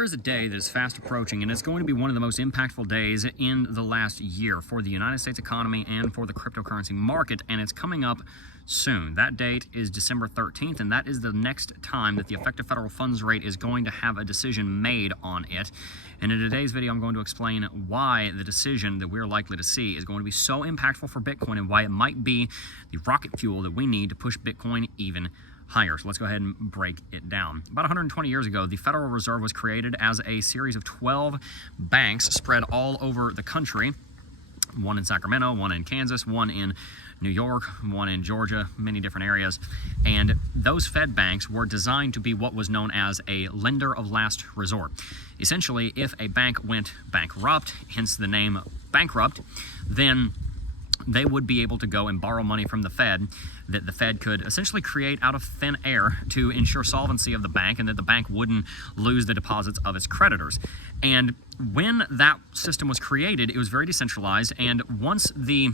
There's a day that is fast approaching, and it's going to be one of the most impactful days in the last year for the United States economy and for the cryptocurrency market, and it's coming up soon. That date is December 13th, and that is the next time that the effective federal funds rate is going to have a decision made on it. And in today's video, I'm going to explain why the decision that we're likely to see is going to be so impactful for Bitcoin and why it might be the rocket fuel that we need to push Bitcoin even higher. So let's go ahead and break it down. About 120 years ago, the Federal Reserve was created as a series of 12 banks spread all over the country. One in Sacramento, one in Kansas, one in New York, one in Georgia, many different areas. And those Fed banks were designed to be what was known as a lender of last resort. Essentially, if a bank went bankrupt, hence the name bankrupt, then they would be able to go and borrow money from the Fed that the Fed could essentially create out of thin air to ensure solvency of the bank and that the bank wouldn't lose the deposits of its creditors. And when that system was created, it was very decentralized, and once the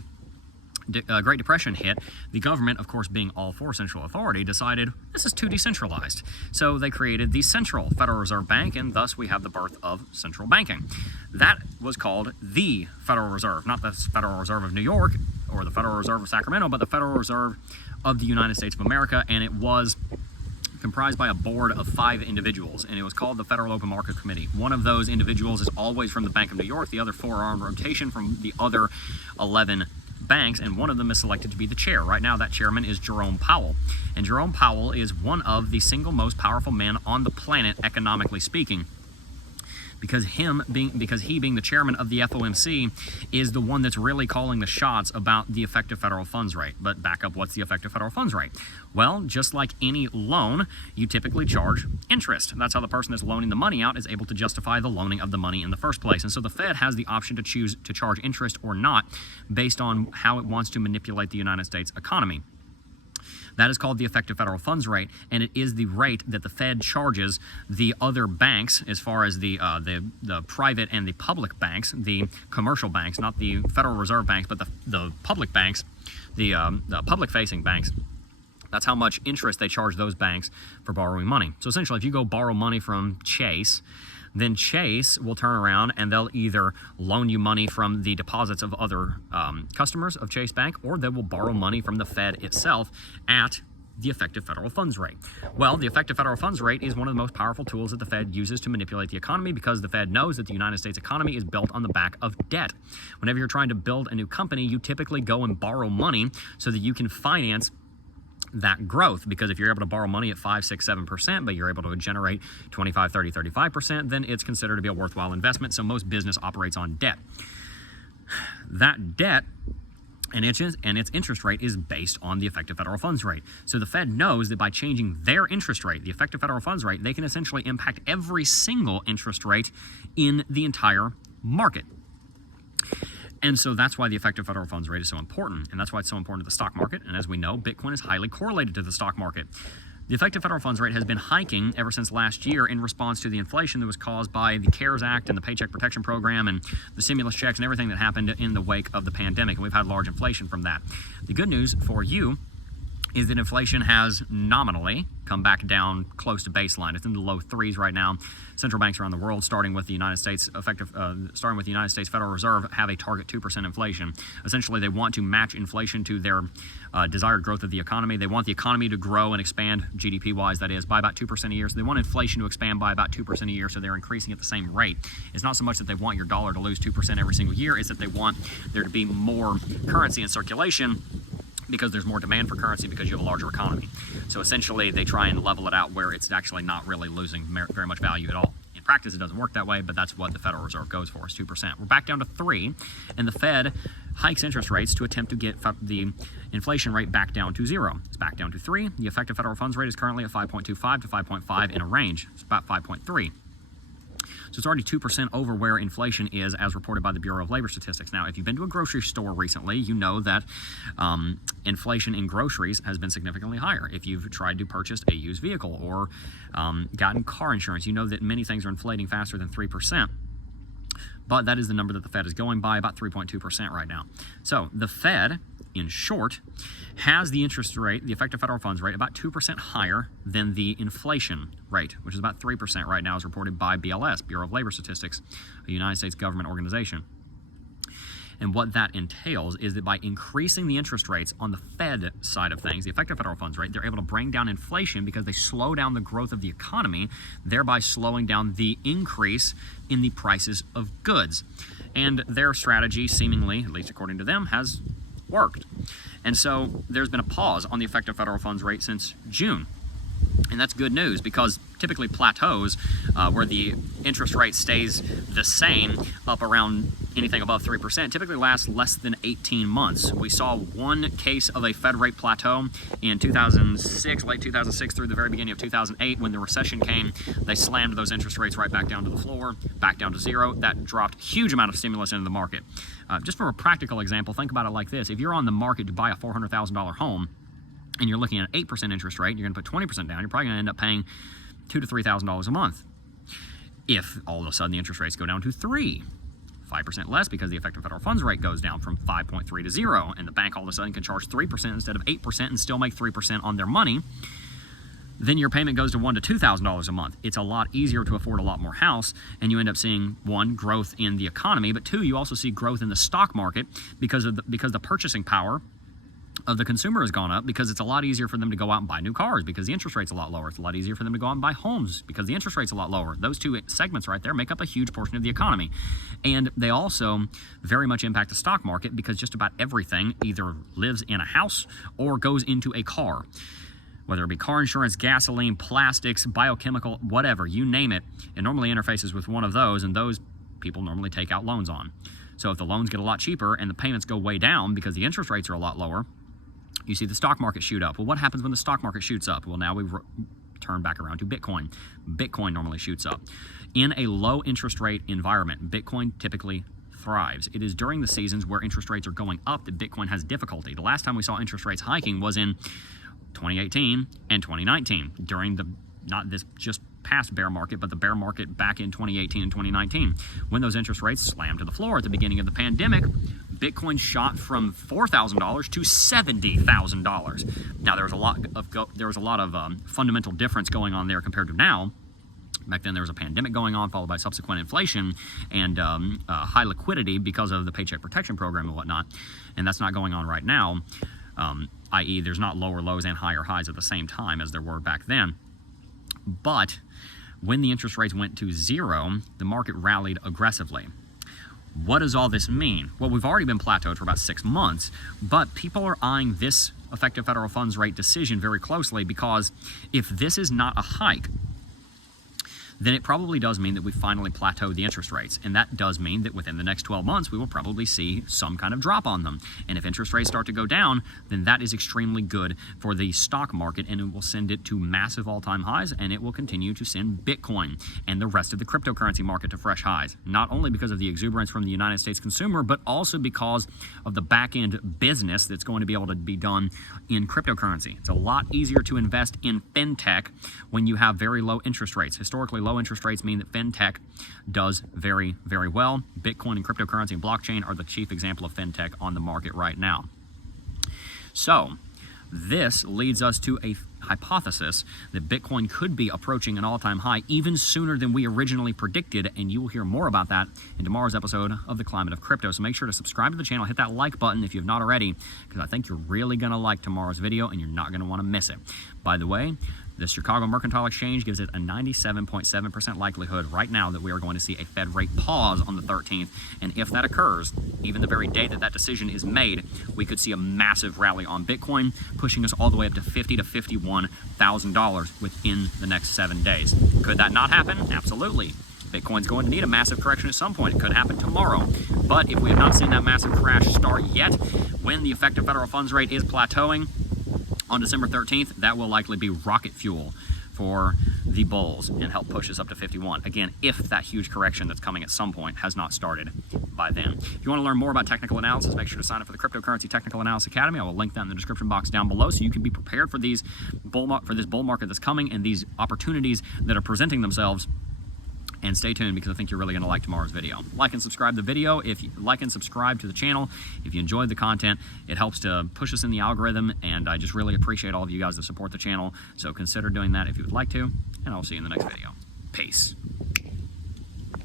Great Depression hit, the government, of course being all for central authority, decided this is too decentralized. So they created the Central Federal Reserve Bank, and thus we have the birth of central banking. That was called the Federal Reserve, not the Federal Reserve of New York or the Federal Reserve of Sacramento, but the Federal Reserve of the United States of America, and it was comprised by a board of 5 individuals, and it was called the Federal Open Market Committee. One of those individuals is always from the Bank of New York, the other 4 are on rotation from the other 11 banks, and one of them is selected to be the chair. Right now, that chairman is Jerome Powell, and Jerome Powell is one of the single most powerful men on the planet, economically speaking, because he being the chairman of the FOMC is the one that's really calling the shots about the effective federal funds rate. But back up, what's the effective federal funds rate? Well, just like any loan, you typically charge interest. That's how the person that's loaning the money out is able to justify the loaning of the money in the first place. And so the Fed has the option to choose to charge interest or not based on how it wants to manipulate the United States economy. That is called the effective federal funds rate, and it is the rate that the Fed charges the other banks, as far as the private and the public banks, the commercial banks, not the Federal Reserve banks, but the public banks, the public-facing banks. That's how much interest they charge those banks for borrowing money. So essentially, if you go borrow money from Chase, then Chase will turn around and they'll either loan you money from the deposits of other customers of Chase Bank, or they will borrow money from the Fed itself at the effective federal funds rate. Well, the effective federal funds rate is one of the most powerful tools that the Fed uses to manipulate the economy, because the Fed knows that the United States economy is built on the back of debt. Whenever you're trying to build a new company, you typically go and borrow money so that you can finance that growth, because if you're able to borrow money at 5, 6, 7%, but you're able to generate 25, 30, 35%, then it's considered to be a worthwhile investment. So most business operates on debt. That debt and its interest rate is based on the effective federal funds rate. So the Fed knows that by changing their interest rate, the effective federal funds rate, they can essentially impact every single interest rate in the entire market. And so that's why the effective federal funds rate is so important, and that's why it's so important to the stock market. And as we know, Bitcoin is highly correlated to the stock market. The effective federal funds rate has been hiking ever since last year in response to the inflation that was caused by the CARES Act and the Paycheck Protection Program and the stimulus checks and everything that happened in the wake of the pandemic, and we've had large inflation from that. The good news for you is that inflation has nominally come back down close to baseline. It's in the low 3s right now. Central banks around the world, starting with the United States Federal Reserve, have a target 2% inflation. Essentially, they want to match inflation to their desired growth of the economy. They want the economy to grow and expand, GDP-wise, that is, by about 2% a year. So they want inflation to expand by about 2% a year, so they're increasing at the same rate. It's not so much that they want your dollar to lose 2% every single year, it's that they want there to be more currency in circulation, because there's more demand for currency because you have a larger economy. So essentially, they try and level it out where it's actually not really losing very much value at all. In practice, it doesn't work that way, but that's what the Federal Reserve goes for, is 2%. We're back down to 3, and the Fed hikes interest rates to attempt to get the inflation rate back down to 0. It's back down to 3. The effective federal funds rate is currently at 5.25 to 5.5 in a range. It's about 5.3. So it's already 2% over where inflation is, as reported by the Bureau of Labor Statistics. Now, if you've been to a grocery store recently, you know that inflation in groceries has been significantly higher. If you've tried to purchase a used vehicle or gotten car insurance, you know that many things are inflating faster than 3%. But that is the number that the Fed is going by, about 3.2% right now. So the Fed in short, has the interest rate, the effective federal funds rate, about 2% higher than the inflation rate, which is about 3% right now, as reported by BLS, Bureau of Labor Statistics, a United States government organization. And what that entails is that by increasing the interest rates on the Fed side of things, the effective federal funds rate, they're able to bring down inflation because they slow down the growth of the economy, thereby slowing down the increase in the prices of goods. And their strategy, seemingly, at least according to them, has worked. And so there's been a pause on the effective federal funds rate since June. And that's good news, because typically plateaus where the interest rate stays the same up around anything above 3% typically last less than 18 months. We saw one case of a Fed rate plateau in 2006, late 2006 through the very beginning of 2008. When the recession came, they slammed those interest rates right back down to the floor, back down to zero. That dropped a huge amount of stimulus into the market. Just for a practical example, think about it like this. If you're on the market to buy a $400,000 home, and you're looking at an 8% interest rate, you're going to put 20% down, you're probably going to end up paying $2,000 to $3,000 a month. If all of a sudden the interest rates go down to 5% less, because the effective federal funds rate goes down from 5.3 to 0, and the bank all of a sudden can charge 3% instead of 8% and still make 3% on their money, then your payment goes to $1,000 to $2,000 a month. It's a lot easier to afford a lot more house, and you end up seeing, one, growth in the economy, but two, you also see growth in the stock market because the purchasing power of the consumer has gone up, because it's a lot easier for them to go out and buy new cars because the interest rate's a lot lower. It's a lot easier for them to go out and buy homes because the interest rate's a lot lower. Those two segments right there make up a huge portion of the economy. And they also very much impact the stock market, because just about everything either lives in a house or goes into a car. Whether it be car insurance, gasoline, plastics, biochemical, whatever, you name it, it normally interfaces with one of those, and those people normally take out loans on. So if the loans get a lot cheaper and the payments go way down because the interest rates are a lot lower, you see the stock market shoot up. Well, what happens when the stock market shoots up? Well, now we turn back around to Bitcoin. Bitcoin normally shoots up. In a low interest rate environment, Bitcoin typically thrives. It is during the seasons where interest rates are going up that Bitcoin has difficulty. The last time we saw interest rates hiking was in 2018 and 2019, during the, not this just past bear market, but the bear market back in 2018 and 2019. When those interest rates slammed to the floor at the beginning of the pandemic, Bitcoin shot from $4,000 to $70,000. Now there was a lot of fundamental difference going on there compared to now. Back then there was a pandemic going on, followed by subsequent inflation and high liquidity because of the Paycheck Protection Program and whatnot. And that's not going on right now, i.e. there's not lower lows and higher highs at the same time as there were back then. But when the interest rates went to zero, the market rallied aggressively. What does all this mean? Well, we've already been plateaued for about 6 months, but people are eyeing this effective federal funds rate decision very closely, because if this is not a hike, then it probably does mean that we finally plateaued the interest rates. And that does mean that within the next 12 months, we will probably see some kind of drop on them. And if interest rates start to go down, then that is extremely good for the stock market, and it will send it to massive all-time highs, and it will continue to send Bitcoin and the rest of the cryptocurrency market to fresh highs. Not only because of the exuberance from the United States consumer, but also because of the back-end business that's going to be able to be done in cryptocurrency. It's a lot easier to invest in fintech when you have very low interest rates. Historically, low interest rates mean that fintech does very, very well. Bitcoin and cryptocurrency and blockchain are the chief example of fintech on the market right now. So this leads us to a hypothesis that Bitcoin could be approaching an all-time high even sooner than we originally predicted, and you will hear more about that in tomorrow's episode of The Climate of Crypto. So make sure to subscribe to the channel, hit that like button if you have not already, because I think you're really going to like tomorrow's video and you're not going to want to miss it. By the way, the Chicago Mercantile Exchange gives it a 97.7% likelihood right now that we are going to see a Fed rate pause on the 13th. And if that occurs, even the very day that that decision is made, we could see a massive rally on Bitcoin, pushing us all the way up to $50,000 to $51,000 within the next 7 days. Could that not happen? Absolutely. Bitcoin's going to need a massive correction at some point. It could happen tomorrow. But if we have not seen that massive crash start yet, when the effective federal funds rate is plateauing on December 13th, that will likely be rocket fuel for the bulls and help push us up to 51. Again, if that huge correction that's coming at some point has not started by then. If you want to learn more about technical analysis, make sure to sign up for the Cryptocurrency Technical Analysis Academy. I will link that in the description box down below so you can be prepared for this bull market that's coming and these opportunities that are presenting themselves, and stay tuned because I think you're really going to like tomorrow's video. Like and subscribe to the video. If you like and subscribe to the channel, if you enjoyed the content, it helps to push us in the algorithm, and I just really appreciate all of you guys that support the channel. So consider doing that if you would like to, and I'll see you in the next video. Peace.